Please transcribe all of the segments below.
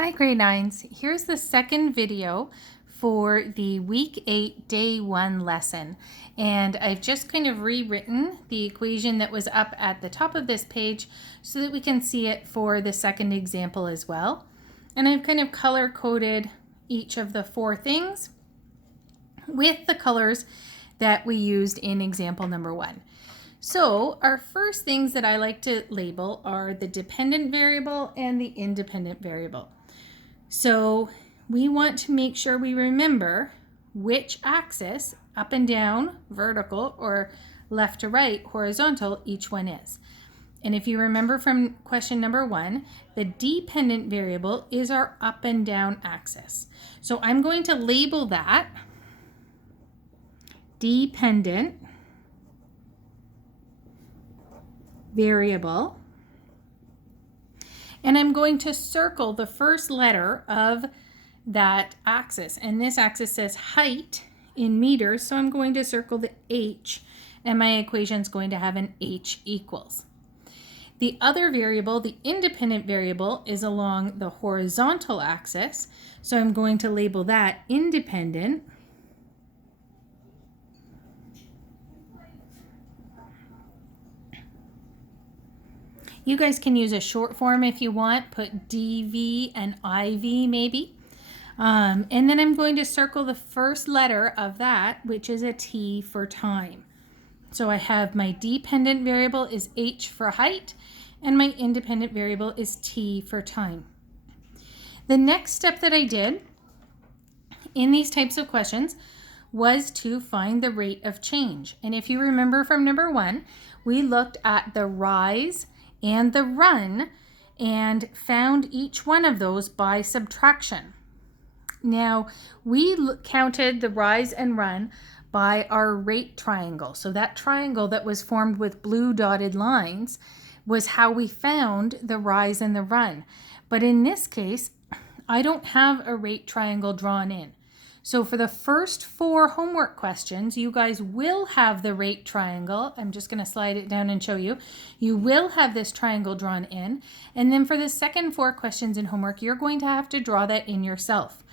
Hi grade 9s, here's the second video for the week 8 day 1 lesson, and I've just kind of rewritten the equation that was up at the top of this page so that we can see it for the second example as well. And I've kind of color coded each of the 4 things with the colors that we used in example number 1. So our first things that I like to label are the dependent variable and the independent variable. So we want to make sure we remember which axis, up and down, vertical, or left to right, horizontal, each one is. And if you remember from question number 1, the dependent variable is our up and down axis. So I'm going to label that dependent variable. And I'm going to circle the first letter of that axis. And this axis says height in meters, so I'm going to circle the H, and my equation is going to have an H equals. The other variable, the independent variable, is along the horizontal axis, so I'm going to label that independent. You guys can use a short form if you want, put DV and IV maybe. And then I'm going to circle the first letter of that, which is a T for time. So I have my dependent variable is H for height, and my independent variable is T for time. The next step that I did in these types of questions was to find the rate of change. And if you remember from number 1, we looked at the rise and the run and found each one of those by subtraction. Now, we counted the rise and run by our rate triangle. So that triangle that was formed with blue dotted lines was how we found the rise and the run. But in this case, I don't have a rate triangle drawn in. So for the first 4 homework questions, you guys will have the rate triangle. I'm just going to slide it down and show you. You will have this triangle drawn in. And then for the second 4 questions in homework, you're going to have to draw that in yourself.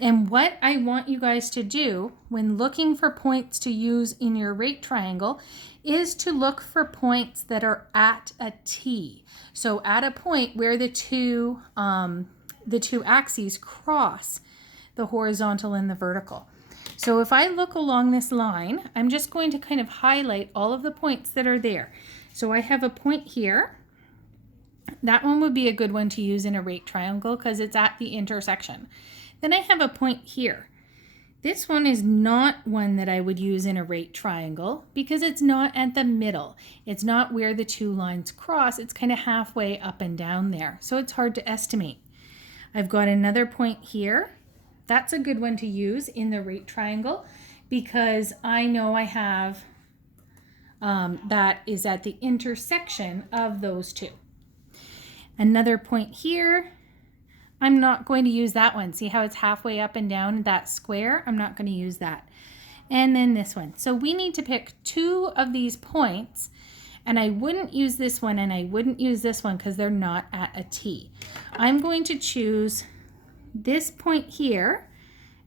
And what I want you guys to do when looking for points to use in your rate triangle is to look for points that are at a T. So at a point where the two axes cross the horizontal and the vertical. So if I look along this line, I'm just going to kind of highlight all of the points that are there. So I have a point here. That one would be a good one to use in a rate triangle because it's at the intersection. Then I have a point here. This one is not one that I would use in a rate triangle because it's not at the middle. It's not where the 2 lines cross. It's kind of halfway up and down there. So it's hard to estimate. I've got another point here. That's a good one to use in the rate triangle because I know I have that is at the intersection of those 2. Another point here. I'm not going to use that one. See how it's halfway up and down that square? I'm not going to use that. And then this one. So we need to pick 2 of these points, and I wouldn't use this one and I wouldn't use this one because they're not at a T. I'm going to choose this point here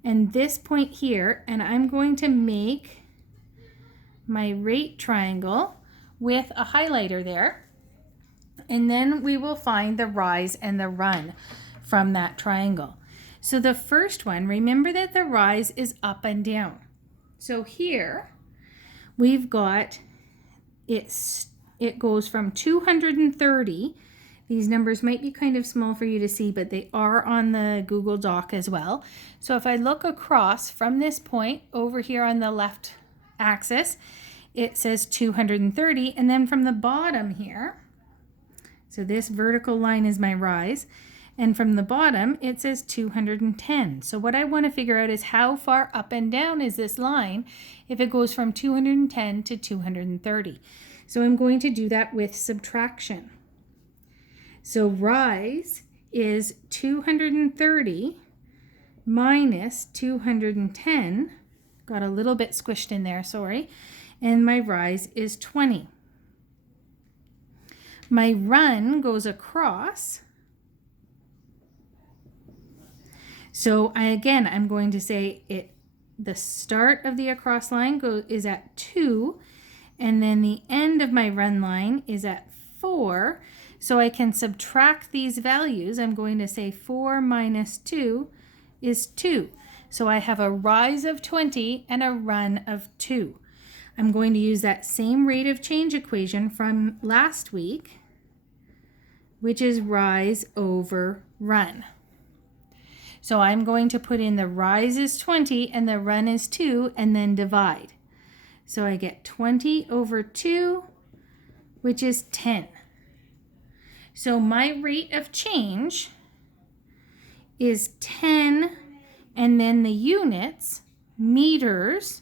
and this point here, and I'm going to make my rate triangle with a highlighter there, and then we will find the rise and the run from that triangle. So the first one, remember that the rise is up and down. So here we've got it goes from 230. These numbers might be kind of small for you to see, but they are on the Google Doc as well. So if I look across from this point over here on the left axis, it says 230. And then from the bottom here, so this vertical line is my rise. And from the bottom, it says 210. So what I want to figure out is how far up and down is this line if it goes from 210 to 230. So I'm going to do that with subtraction. So rise is 230 minus 210. Got a little bit squished in there, sorry. And my rise is 20. My run goes across So again, I'm going to say the start of the across line is at 2, and then the end of my run line is at 4. So I can subtract these values. I'm going to say 4 minus 2 is 2. So I have a rise of 20 and a run of 2. I'm going to use that same rate of change equation from last week, which is rise over run. So I'm going to put in the rise is 20 and the run is 2 and then divide. So I get 20 over 2, which is 10. So my rate of change is 10, and then the units, meters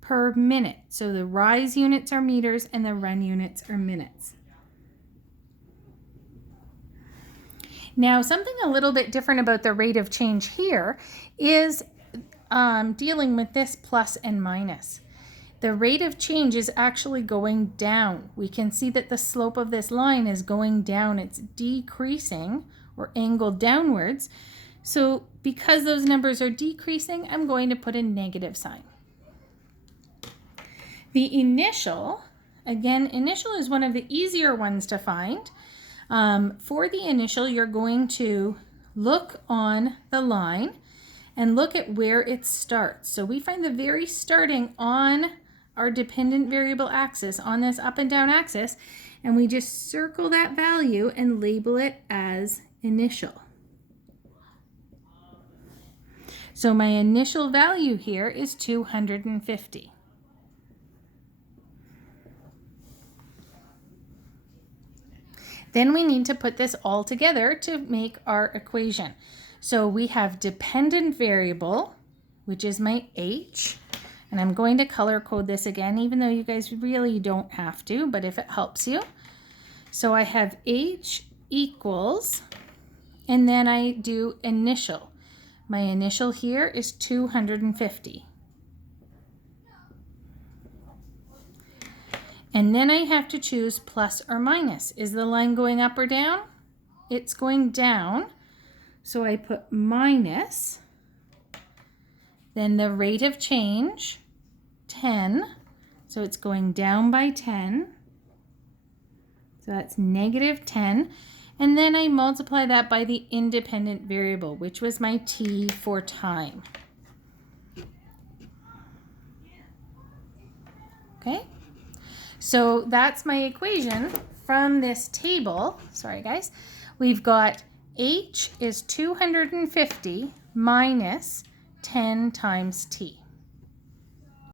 per minute. So the rise units are meters and the run units are minutes. Now, something a little bit different about the rate of change here is dealing with this plus and minus. The rate of change is actually going down. We can see that the slope of this line is going down. It's decreasing or angled downwards. So because those numbers are decreasing, I'm going to put a negative sign. The initial, again, initial is one of the easier ones to find. For the initial, you're going to look on the line and look at where it starts. So we find the very starting on our dependent variable axis, on this up and down axis, and we just circle that value and label it as initial. So my initial value here is 250. Then we need to put this all together to make our equation. So we have dependent variable, which is my h, and I'm going to color code this again, even though you guys really don't have to, but if it helps you. So I have h equals, and then I do initial. My initial here is 250. And then I have to choose plus or minus. Is the line going up or down? It's going down. So I put minus, then the rate of change, 10. So it's going down by 10. So that's negative 10. And then I multiply that by the independent variable, which was my t for time. Okay? So that's my equation from this table. Sorry, guys. We've got h is 250 minus 10 times t.